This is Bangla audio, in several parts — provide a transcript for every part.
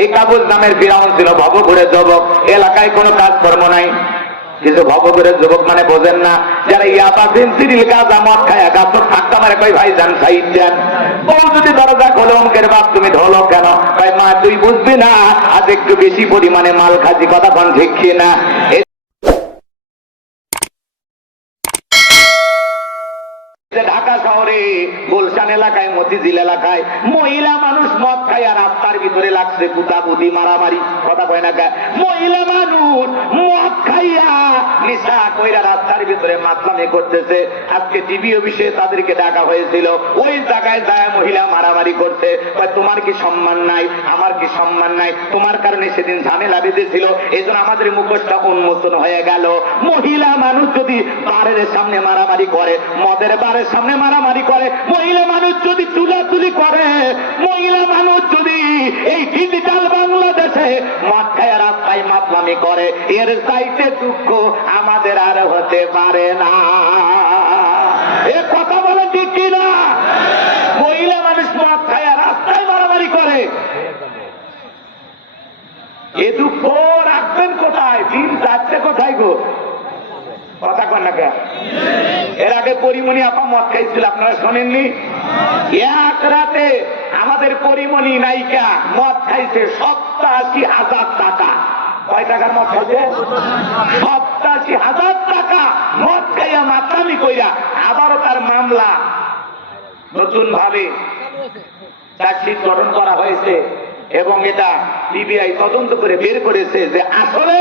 এই কাবুল নামের ফিরাউন ছিল ভবঘুরে যুবক, এলাকায় কোনো কাজকর্ম নাই। কিছু ভবঘুরে যুবক মানে বোঝেন না, যারা ইয়াবা ফেন্সিডিল গাঁজা মদ খায় গাছ ঠাক্কা মারে, কই ভাই যান সাইড যান। বউ যদি দরজা খোলে, অঙ্কের বাপ তুমি ঢোলো কেন? ভাই মা তুই বুঝবি না, আজ একটু বেশি পরিমাণে মাল খাচ্ছি, কথা কোন ঠিক না? ঢাকা শহরে গুলশান এলাকায়, মতিঝিল এলাকায় মহিলা মানুষ মদ খায় আর রাস্তার ভিতরে লাগছে কুতাকুতি মারামারি, কথা কয় না। মহিলা মানুষ মদ খাইয়া নিশা কইরা রাস্তার ভিতরে মাতলামি করতেছে। আজকে টিভি অফিসে তাদেরকে ডাকা হয়েছিল, ওই জায়গায় যায় মহিলা মারামারি করছে। তোমার কি সম্মান নাই? আমার কি সম্মান নাই? তোমার কারণে সেদিন ঝামেলা বেঁধেছিল, এই জন্য আমাদের মুখোশটা উন্মোচন হয়ে গেল। মহিলা মানুষ যদি বারের সামনে মারামারি করে, মদের বারের সামনে মারামারি করে, মহিলা মানুষ যদি চুলাচুলি করে, মহিলা মানুষ যদি এই ডিজিটাল বাংলাদেশে মদ খায় রাস্তায় মাতলামি করে, এর চাইতে দুঃখ আমাদের আর হতে পারে না। এ কথা বলে ঠিক কিনা? মহিলা মানুষ মদ খায় রাস্তায় মারামারি করে, এ দুঃখ রাখবেন কোথায়? দিন যাচ্ছে কোথায় গো? কথা কন না কেন? এর আগে পরিমণি আপা মদ খাইছিল, আপনারা শোনেননি? এক রাতে আমাদের পরিমণি নায়িকা মদ খাইছে ৮৭,০০০ টাকা। কয় টাকার মদ খাইছে? ৮৭,০০০ টাকা মদ খাইয়া মাতলামি কইরা আবারও তার মামলা নতুন ভাবে চার্জশিট গঠন করা হয়েছে এবং এটা সিবিআই তদন্ত করে বের করেছে যে আসলে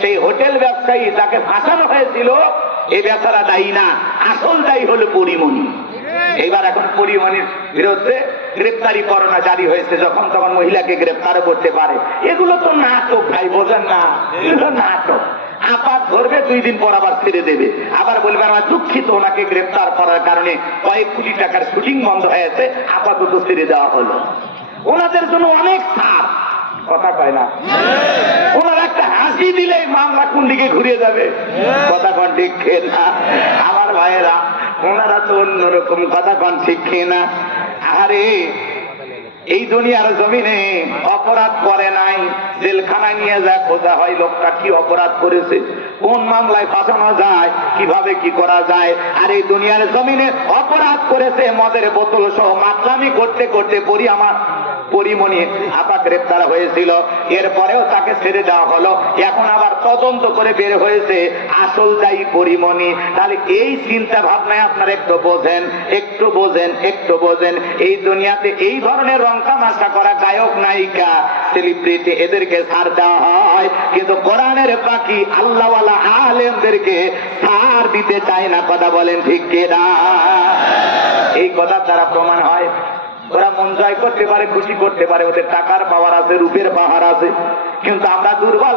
সেই হোটেল ব্যবসায়ী যাকে ফাঁসানো হয়েছিল এই বেচারা দায়ী না, আসল দায়ী হলো পরিমণি। এইবার এখন পরিমণির বিরুদ্ধে গ্রেপ্তারি পরোয়ানা জারি হয়েছে, যখন তখন মহিলাকে গ্রেপ্তার করতে পারে। এগুলো তো নাটক ভাই, বোঝেন না? এগুলো নাটক। আপাত ধরবে, 2 দিন পর আবার ছেড়ে দেবে, আবার বলবে আমার দুঃখিত, ওনাকে গ্রেপ্তার করার কারণে কয়েক কোটি টাকার শুটিং বন্ধ হয়েছে, আপাতত ছেড়ে দেওয়া হলো। ওনাদের জন্য অনেক ছাড়, কথা কয় না? ওনার একটা হাসি দিলেই মামলা কোন দিকে ঘুরে যাবে, কথা কন ঠিক না? আমার ভাইয়েরা, ওনারা তো অন্যরকম, কথা কন ঠিক না? আরে এই দুনিয়ার জমিনে অপরাধ করে নাই, জেলখানায় নিয়ে যায় খোঁজা হয় লোকটা কি অপরাধ করেছে, কোন মামলায় ফাঁসানো যায়, কিভাবে কি করা যায়। আর এই দুনিয়ার জমিনে অপরাধ করেছে, মদের বোতল সহ মাতলামি করতে করতে আমার পরিমণি আপা গ্রেপ্তার হয়েছিল, এরপরেও তাকে ছেড়ে দেওয়া হলো। এখন আবার তদন্ত করে বের হয়েছে আসল দায়ী পরিমণি। তাহলে এই চিন্তা ভাবনায় আপনারা একটু বোঝেন, একটু বোঝেন, একটু বোঝেন। এই দুনিয়াতে এই ধরনের রং তামাশা করা গায়ক, নায়িকা, সেলিব্রিটি, এদেরকে ছাড় দেওয়া হয়, কিন্তু কোরআনের পাখি আল্লাহওয়ালা আলেমদেরকে ছাড় দিতে চায় না, কথা বলেন ঠিক কিনা? এই কথা দ্বারা প্রমাণ হয় ওরা মন জয় করতে পারে, খুশি করতে পারে, ওদের টাকার পাওয়ার আছে, রূপের পাহাড় আছে, কিন্তু আমরা দুর্বল,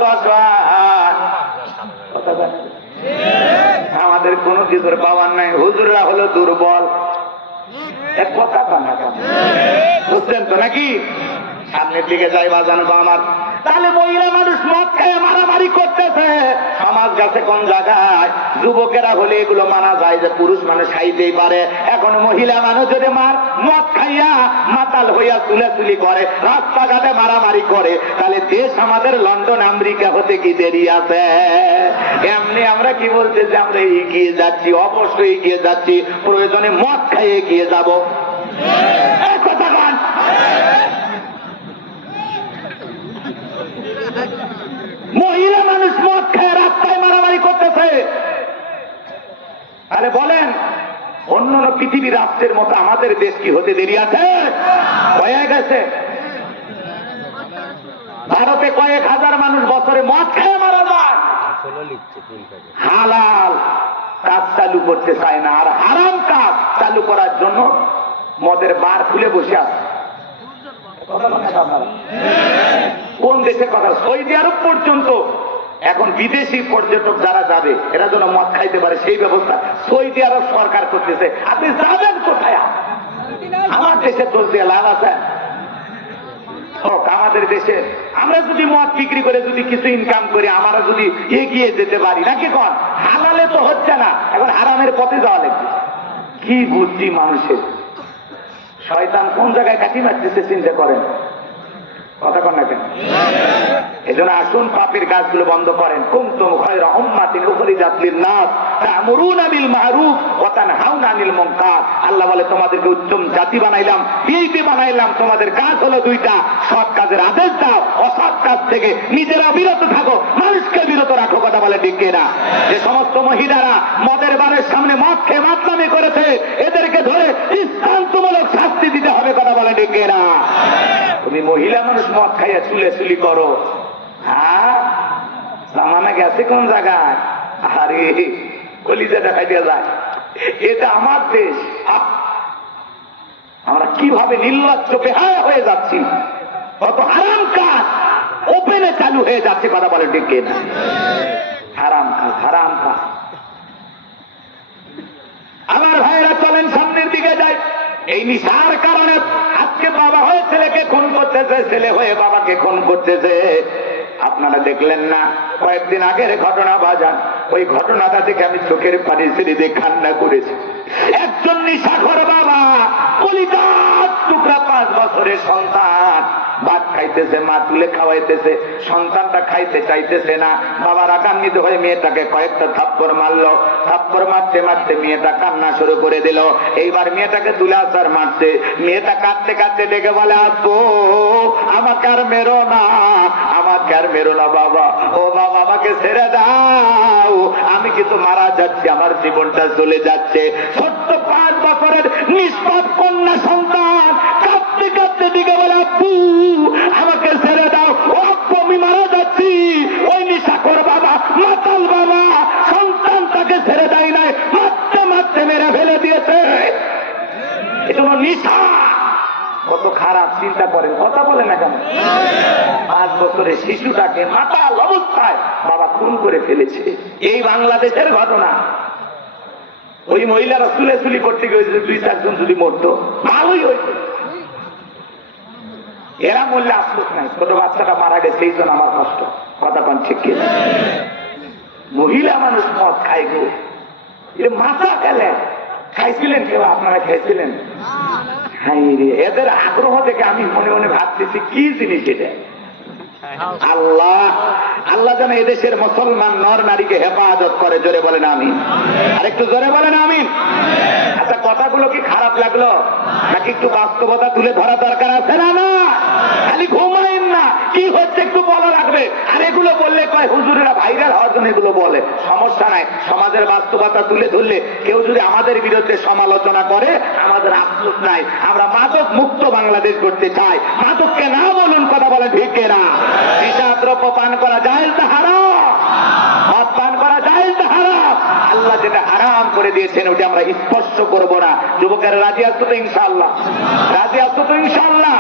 আমাদের কোনো কিছুর পাওয়ার নাই। হুজুররা হলো দুর্বল, এক কথা না, বুঝছেন তো নাকি? সামনের দিকে যাই বাজানো আমার। তাহলে মহিলা মানুষ মদ খেয়ে মারামারি করতেছে, সমাজ গেছে কোন জায়গায়? যুবকেরা হলে এগুলো মানা যায় যে পুরুষ মানুষ খাইতেই পারে, এখন মহিলা মানুষ যদি মদ খাইয়া মাতাল হইয়া চুলাচুলি করে, রাস্তাঘাটে মারামারি করে, তাহলে দেশ আমাদের লন্ডন আমেরিকা হতে কি দেরি আছে? এমনি আমরা কি বলতে যে আমরা এগিয়ে যাচ্ছি, অবশ্যই এগিয়ে যাচ্ছি, প্রয়োজনে মদ খাইয়ে এগিয়ে যাব। কথা বল। মহিলা মানুষ মদ খেয়ে রাস্তায় মারামারি করতেছে। আরে বলেন, অন্য পৃথিবীর রাষ্ট্রের মতো আমাদের দেশ কি হতে দেরি আছে? হয়ে গেছে। ভারতে কয়েক হাজার মানুষ বছরে মদ খেয়ে মারা যায়। হালাল কাজ চালু করতে চায় না, আর হারাম কাজ চালু করার জন্য মদের বার খুলে বসে আছে। কোন দেশের কথা? সৌদি আরব পর্যন্ত এখন বিদেশি পর্যটক যারা যাবে, এরা যেন মদ খাইতে পারে সেই ব্যবস্থা সৌদি আরব সরকার করতেছে। আপনি যাবেন কোথায়? আমার দেশে তো যে লাভ আছে আমাদের দেশে, আমরা যদি মদ বিক্রি করে যদি কিছু ইনকাম করি, আমরা যদি এগিয়ে যেতে পারি নাকি? কোন হালালে তো হচ্ছে না, এখন হারামের পথে যাওয়া লাগবে। কি বুদ্ধি মানুষের! শয়তান কোন জায়গায় কাটি মারতেছে চিন্তা করেন। কথা কন না কেন? এজন্য আসুন পাপের কাজগুলো বন্ধ করেন। কুনতুম খায়রা উম্মাতিন উখরিজাত লিন-নাস তা'মুরুনা বিল মা'রুফ ওয়া তানহাউনা আনিল মুনকার। আল্লাহ বলে তোমাদেরকে উত্তম জাতি বানাইলাম, ভিআইপি বানাইলাম। তোমাদের কাজ হলো দুইটা, সৎ কাজের আদেশ দাও, অসৎ কাজ থেকে নিজেরা বিরত থাকো, মানুষকে বিরত রাখো। কথা বলে ঠিক কিনা? যে সমস্ত মহিলারা মদের বারের সামনে মদ খেয়ে মাতলামি করেছে, এদেরকে ধরে দৃষ্টান্তমূলক শাস্তি দিতে হবে। কথা বলে ঠিক কিনা? তুমি মহিলা মানুষ মদ খাইয়া চুলে চুলি করো, হ্যাঁ জামানা গেছে কোন জায়গায়? আরে কলিজাটা খাইতে যায়। এটা আমার দেশ, আমরা কিভাবে নির্লজ্জ বেহায়া হয়ে যাচ্ছি, কত হারাম কাজ ওপেনে চালু হয়ে যাচ্ছে। কথা বলে ঠিক কিনা? হারাম কাজ, হারাম কাজ। আমার ভাইয়েরা চলেন সামনের দিকে যাই। এই নিশার কারণে আজকে বাবা হয়ে ছেলেকে খুন করতেছে, ছেলে হয়ে বাবাকে খুন করতেছে। আপনারা দেখলেন না কয়েকদিন আগের ঘটনা বাজান? ওই ঘটনাটা থেকে আমি চোখের পানি ছেড়ে দিয়ে কান্না করেছি। একজন নিশাখোর বাবা, কলিজার টুকরা 5 বছরের সন্তান, ভাত খাইতেছে, মা তুলে খাওয়াইতেছে, সন্তানটা খাইতে চাইতেছে না। বাবা রাগান্বিত হয়ে মেয়েটাকে কয়েকটা থাপ্পড় মারলো। থাপ্পড় মারতে মারতে মেয়েটা কান্না শুরু করে দিল। এইবার মেয়েটাকে তুলে আসার মারছে। মেয়েটা কাঁদতে কাঁদতে ডেকে বলে, আব্বু আমাকে আর মেরো না, আমাকে আর মেরো না বাবা, ও বাবা আমাকে ছেড়ে দাও, আমি কিন্তু মারা যাচ্ছি, আমার জীবনটা চলে যাচ্ছে। ছোট্ট 5 বছরের নিষ্পাপ কন্যা সন্তান কাঁদতে কাঁদতে দিকে বলে, আব্বু আমাকে ছেড়ে দাও, ও আব্বু আমি মারা যাচ্ছি। ওই নিশাখোর বাবা, মাতাল বাবা, সন্তানটাকে ছেড়ে দেয় নাই, মারতে মারতে মেরে ফেলে দিয়েছে। এটা হলো নিশা। কত খারাপ, চিন্তা করেন। কথা বলে না কেন? 5 বছরের শিশুটাকে মাতাল অবস্থায় বাবা খুন করে ফেলেছে। এই বাংলাদেশের ঘটনা। ওই মহিলারা চুলে চুলি করতে গিয়ে 2-4 জন যদি মরতো ভালোই হইত। এরা মরলে আফসোস নাই, ছোট বাচ্চাটা মারা গেছে এই জন্য আমার কষ্ট। কথা কন ঠিক কি? মহিলা মানুষ মদ খায় গো, মাথা ফেলে। খাইছিলেন কেউ? আপনারা খাইছিলেন? এদের আগ্রহ থেকে আমি মনে মনে ভাবতেছি কি জিনিস এটা। আল্লাহ আল্লাহ যেন এদেশের মুসলমান নর নারীকে হেফাজত করে। জোরে বলেন আমিন। আর একটু জোরে বলেন আমিন। আচ্ছা কথাগুলো কি খারাপ লাগলো নাকি একটু বাস্তবতা তুলে ধরা দরকার আছে? না না, খালি ঘুমাইন না, কি হচ্ছে একটু বলা লাগবে। আর এগুলো বললে কয় হুজুরেরা ভাইরাল হওয়ার জন্য এগুলো বলে। সমস্যা নাই, সমাজের বাস্তবতা তুলে ধরলে কেউ যদি আমাদের বিরুদ্ধে সমালোচনা করে আমাদের আফসোস নাই। আমরা মাদক মুক্ত বাংলাদেশ করতে চাই। মাদককে না বলুন। কথা বলে ঠিক না? নিশাদ্রব্য পান করা জায়েজ না হারাম? মদ পান করা জায়েজ না হারাম? আল্লাহ যেটা হারাম করে দিয়েছেন ওটা আমরা স্পর্শ করব না। যুবকেরা রাজি আছো তো ইনশাআল্লাহ? রাজি আছো তো ইনশাআল্লাহ?